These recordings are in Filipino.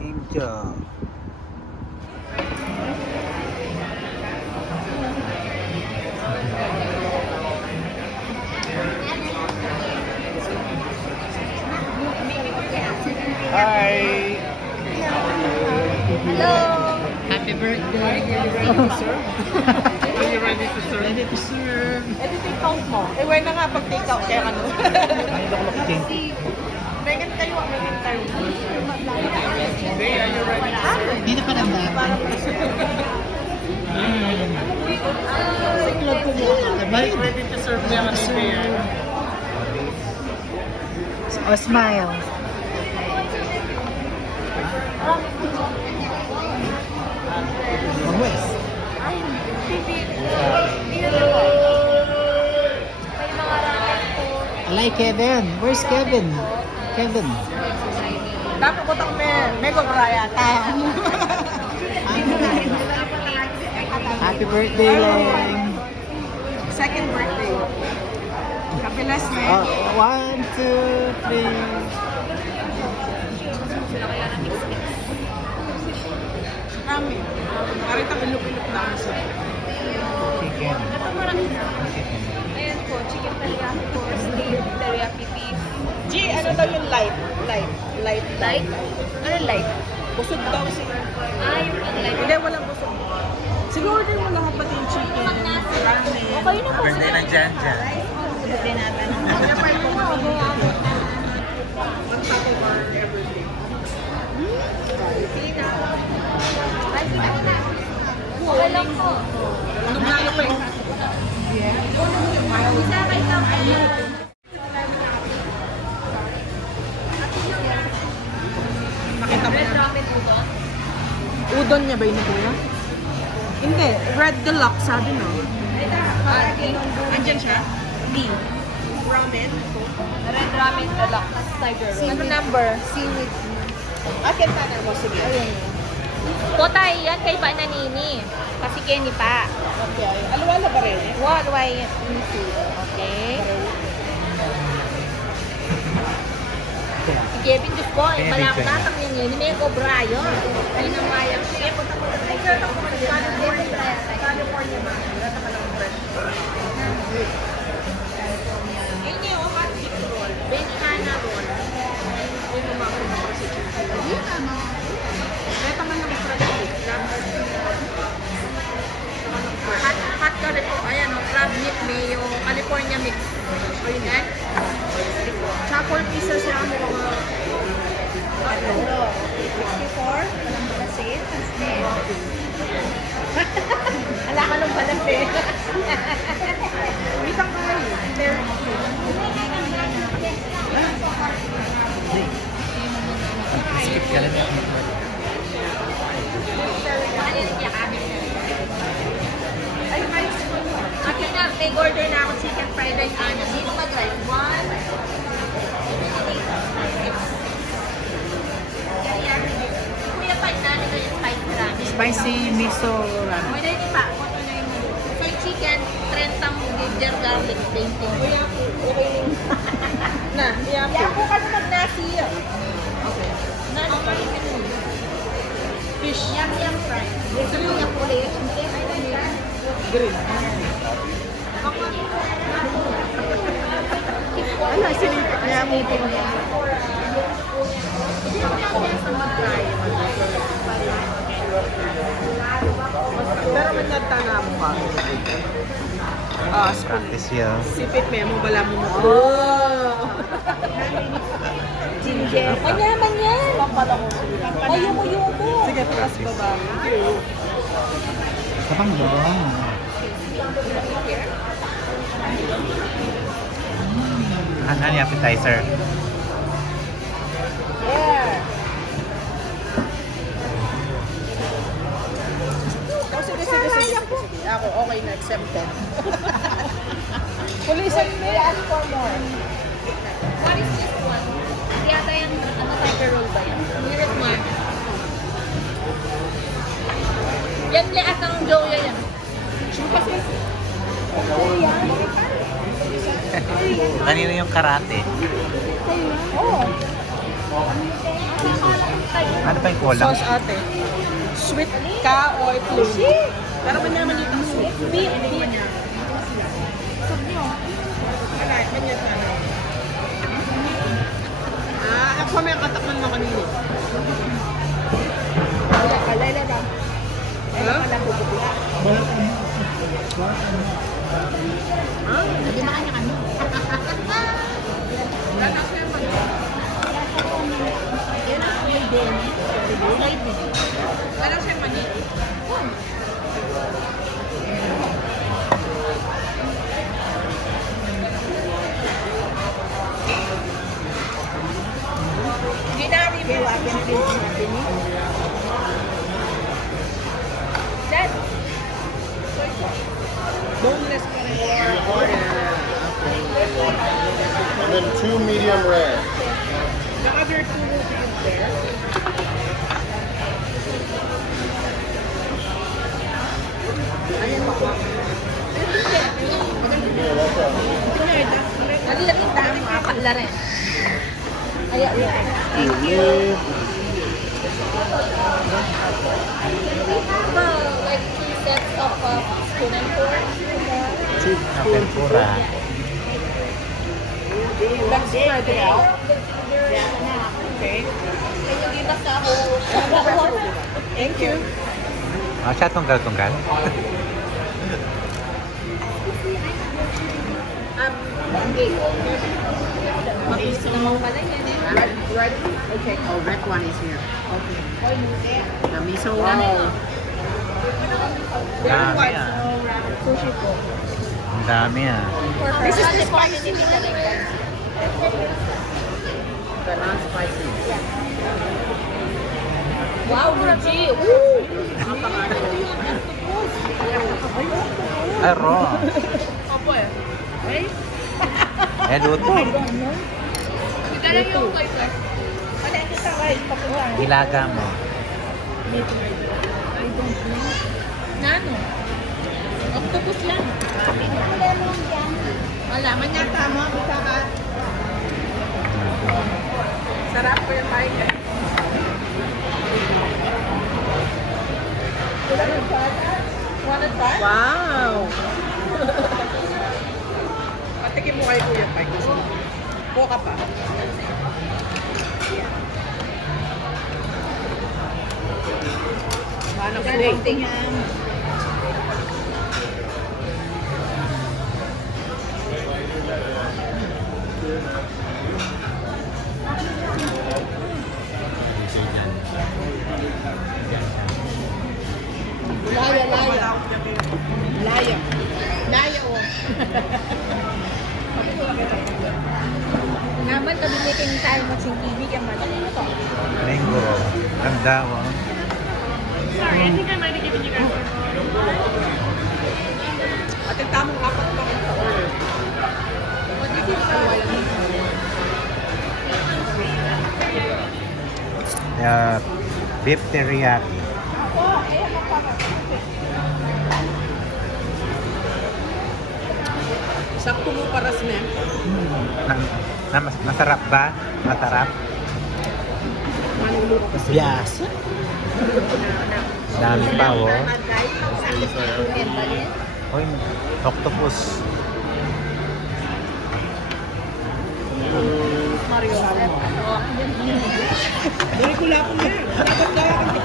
Angel. Hi. Hello! Happy birthday! Sir? Are you ready to serve? Ready to serve. Eh, di take out mo. Eh, wala na nga pag take out kaya ano. Ay, hindi ako makichange. Megan tayo, Megan tayo. Hey, are you ready to serve? Hindi na pa lang Parang Siklod ko mo. Ready to serve niya kasi yan. Oh, smile. Always. ay, hindi. Hindi na po. May mga ramen po. I like Kevin. Where's Kevin? Kevin. Dapat ko itong mega braya. Happy birthday, Leng. Second birthday. Kapilas na Oh, 1, 2, 3. Ramen. Parang itang ilok-ilok na ako siya. Chicken. Ayan po, chicken teriyaki po, steak, teriyaki beef. G, ano daw yung light? Light. Light? Ano light? Busog daw siya. Ah, yung pang light. Hindi, walang busog. Siguro din mo lahat pati yung chicken, ramen. Okay na po. Birthday lang dyan. Birthday natin. Kaya pa yung mga one taco bar everything. Okay lang po. Anong lalo pa yung Isa kay Sam. nakita mo Red na? ramen po ba? Udon niya ba yun na? Hindi. Red Deluxe, sabi no. Andyan siya? D. Ramen. Red ramen deluxe. Tiger roll. Ano number? Seaweed. Akin na mo. Sige. Ayun. Potay yan kay Pa Nanini. Kasi Kenny pa. Okay. Alwala ba rin? What do I Okay. Si Kevin, Diyos ko, malakatang yan yun. May cobra yun. Ay, nang mayang chef. Ay, sir, ako pa rin. California man. Wala ka lang fresh. Ayun niya, oh, hot chip roll. Benihana roll. Yun naman ako naman si chicken. Kaya naman ng fresh cake. Hot curry po. Ayan, oh, crab meat mayo, California mix. Ayun yan. Chapel pizza siya ang mga... Ano? 64. Walang balasin. Ala ka ng balasin. Isang kayo. There. Skip ka lang. Ano yung yakapin? Akin na, may order na ako chicken fried rice. Ano, dito mag-rice? One. Kuya, pa na ito yung spicy ramen. Spicy miso ramen. Pwede din pa. Soy chicken, 30 ginger garlic painting. Kuya, okay lang. Na, yapo. Yapo ka na mag-nasi. Okay. Nasi pa rin ito. Fish. Yum fry. Gusto mo yung ulit? Green. Ano, sinipat niya mo ito. Pero may nagtanga mo pa. Spoon. Practice yun. Sipit mo, bala mo mo. Oh! Ginger. Manyaman yan. Ay, yumo-yumo. Sige, taas baba. Kapag magabawang mo. Ano yung appetizer? Yeah. Oh, sige. Ako, okay na, accepted. Pulisan mo, ask for more. What is this one? Yata yung tiger roll ba yan? Where is Mark? Yan lias ng Joya yan. Kanina yung karate. Oh. Ano pa yung kulang? Sauce ate. Sweet ka or plain? Pero manyaman dito sweet. Beef. Alright, manyan na. Ako may katakman mo kanina. Kalala lang. Ha? Hindi na kanya kami. Yun ang may Dennis. Side din. Alam siya mani. Ginari mo akin pinsin natin eh. Dad. Boneless pa rin. And then 2 medium rare. The other two will be there. Yeah, that's a Nalilapit na ang mga rin. Ayan. Like 2 sets of spoon and fork. Tempura. Let's spread it out. Okay. Can you give us a whole? Thank you. Siya tunggal-tunggal. Mabilis naman pala yan eh. Ready? Okay. Oh, red one is here. Okay. The miso one. Dami ah. Sushi po. Ang dami ah. This is the spicy talaga. The non-spicy. Wow, Luigi! Woo! Ang pangalan. Ay, raw. Opo eh. Okay? Eh, luto. Ito lang yung kaiser. Wala ito sa guys, papunta. Ilaga mo. I don't know. Nano? Octopus lang. Wala, manyata mo. Bisa ka. Sarap po yung kain eh. Wanna try? Wow! Patikin mo kay Kuya Pai. Buka pa. Manang plate. Laya. Laya. Laya o. Naman, kabinikin tayo magsing TV kaya madali to. Mango. Ganda oh. Sorry, I think I might have given you guys At yung tamang apat pa kung sa order. What is it? Beef teriyaki. Sakto mo para sa Masarap ba? Masarap? manuluro kasi. Yes. Dami pa oh. Guys, Uy, octopus. Mario. Dari ko lang na. Dapat kaya kang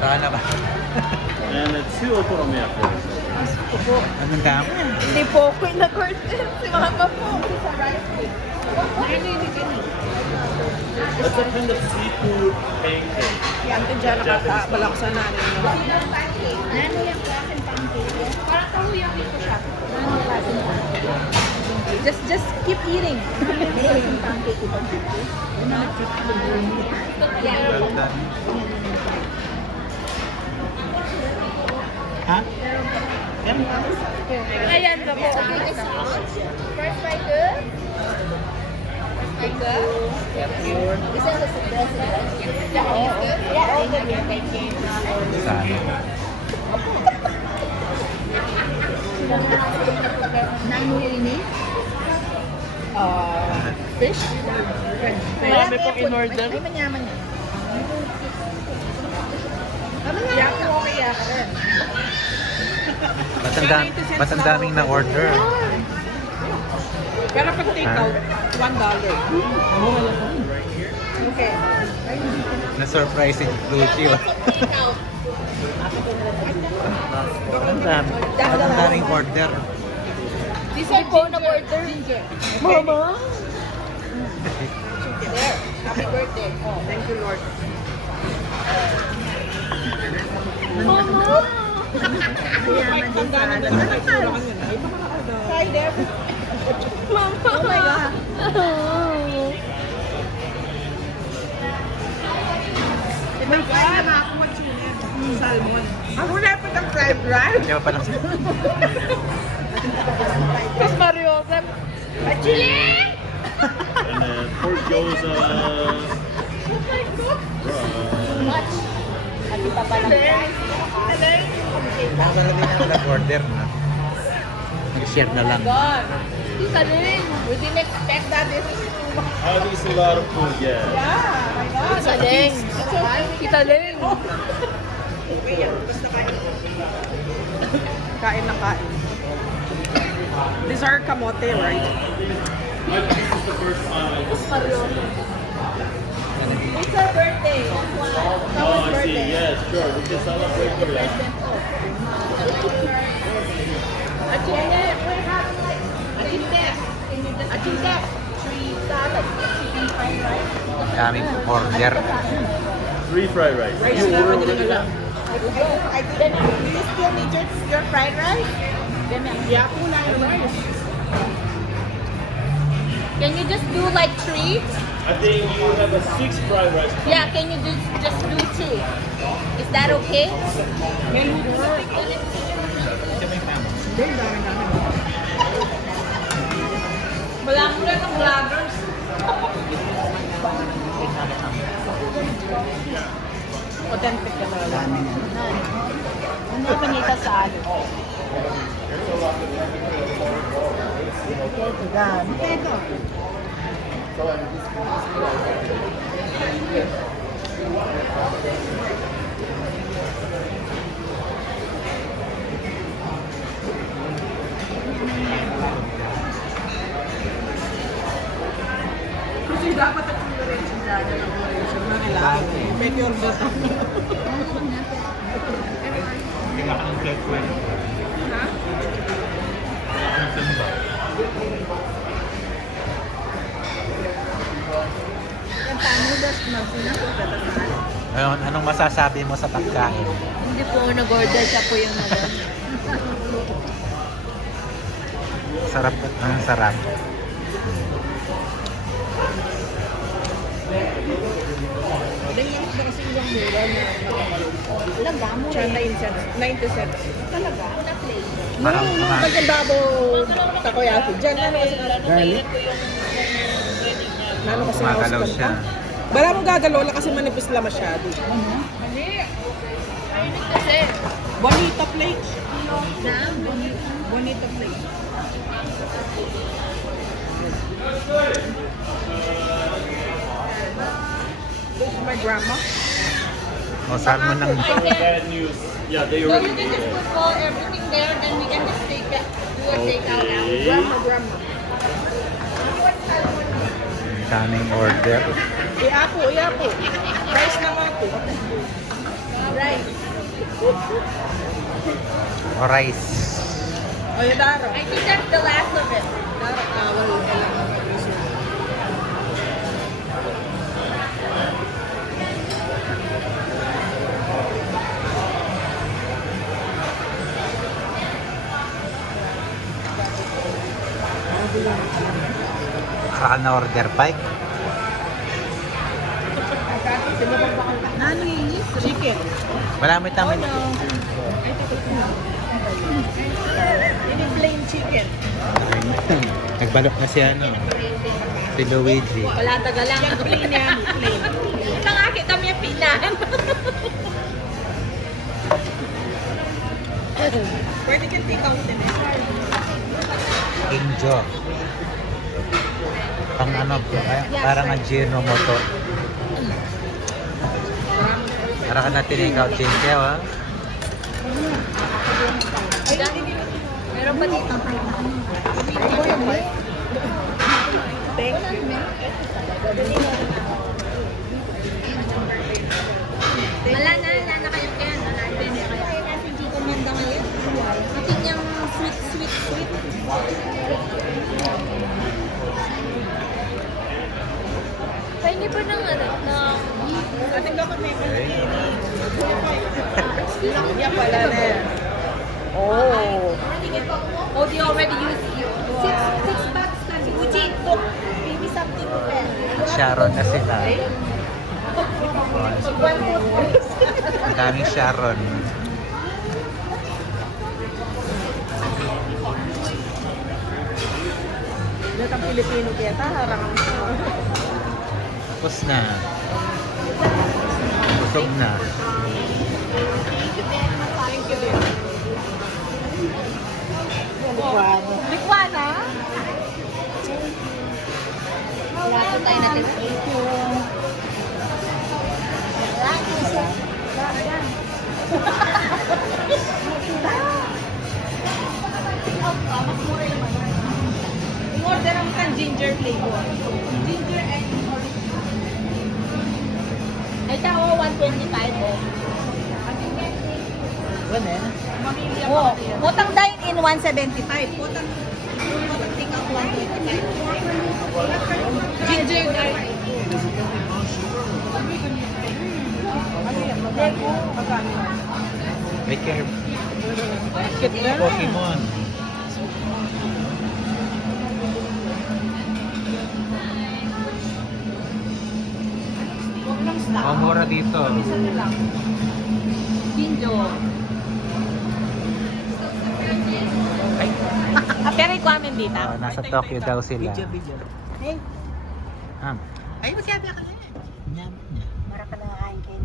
Rana ba? And a 2 okonomiyaki. Anong dami? Hindi po ako nag-order. Si mama po. Sa rice cake. It's a kind of seafood pancake. Yan din dyan nakabalaksan na. Pancake. Nano yung klaseng pancake? Parang kahuyang dito siya. Nano yung klaseng pancake? Just keep eating. Nano yung klaseng pancake ito? Well done. Ha? Ayan na po. First bite good? First bite good? This is the best. Yeah, all good. Thank you. Sana. Nano ini? Fish? Marami pong in-order. Ay, manyaman yan. Yak po okay yak rin. Ba't ang daming na-order? Pero pag take out, $1. Okay. Na-surprise si Lucio. Ba't ang daming order? This are phone of order. Mama? There. Happy birthday. Thank you, Lord. Mama! Mayaman din sa alam. Nakikulakan yun. Ay, baka ano. Hi there. Mama! Oh my God. May fried na ako tuna. Salmon. Ako na pa ng fried rice. Di ba palang Tapos Mario, Chili! And then pork gyoza. Much. At iba pa lang guys. Meron na din ako nag-order na. Mag-share na lang. God. Tita Lynn, we didn't expect that this is too much. This is a lot of food, yeah. Tita Lynn. Tita Lynn. Kain na kain. These are kamote, right? This is the first time. It's her birthday. That's why. Oh, I see. Yes, sure. We can celebrate for that. Achille, we're having like Achille. Tree salad. Chicken fried rice. Daming order. 3 fried rice. You order already now? I didn't. Do you still need your fried rice? Yeah, po na yung rice. Can you just do like 3? I think you have a 6 fried rice. Yeah, can you just do 2? Is that okay? Wala mo lang ng vloggers. Authentic ka talaga. Ano panita sa ano? Ito. Kasi dapat ang exploration dyan. Exploration na kailangan. Make your best. Ha? Ayun, anong masasabi mo sa pagkain? Hindi po ako nag-order, siya po yung nag Sarap, ang sarap. Ganyan ko kasi yung mura na Talaga mo siya eh. 90 cents. Talaga? Na plate. Parang Magandabo takoyaki. Diyan na kasi garlic. Nano kasi Gumagalaw house siya. Bala mo gagalaw lang kasi manipis lang masyado. Mali. Ayun kasi. Bonita plate. Na? Bonita plate. This is my grandma. O, salmon ng... Bad news. Yeah, they So already you can did just that. put all everything there, then we can just take it, do a takeout now. Okay. Grandma. Daming order. Iapo. Rice naman po. Right. O, rice. O, Daro. I think that's the last of it. Daro, tawal. Saka na order pike. Nani? Chicken. Wala mo tama. Ini plain chicken. Nagbalok na si ano. Si Luigi. Wala taga lang. Yung plain yan. Plain. Ito nga kita may pinan. Pwede kang take out din eh. Injo. Pang ano, parang ang Ginomoto. Para ka natin ikaw, Chinche, ha? Meron pa dito. Wala na kayo kaya. Kaya natin dito manda ngayon. Ating yung sweet. Pahingi pa ng ano, ng... Ating dapat may Okay. Yan pala na yan. Oh. Oh, they already used you. Six bucks kami. Uji, look. Maybe something to wear. Sharon na sila. Ang daming Sharon. Lahat ang Pilipino kaya harang. Tapos na. Busog na. Thank you din. Likwana? Wala tayo natin. In-order ang kang ginger flavor. Ginger and Ito ako, 125 oh. Oh, utang dine in 175. Putang take out 125. Ginger dine. Ano yan? Magkano? Make your Cute na. Pokemon. Ang mura dito. Ginger. Ay, Pero ikuamin dito. nasa Tokyo daw sila. Hey. Ah, Ay, magkaya ka na. Nyam. Mara ka na kain kain.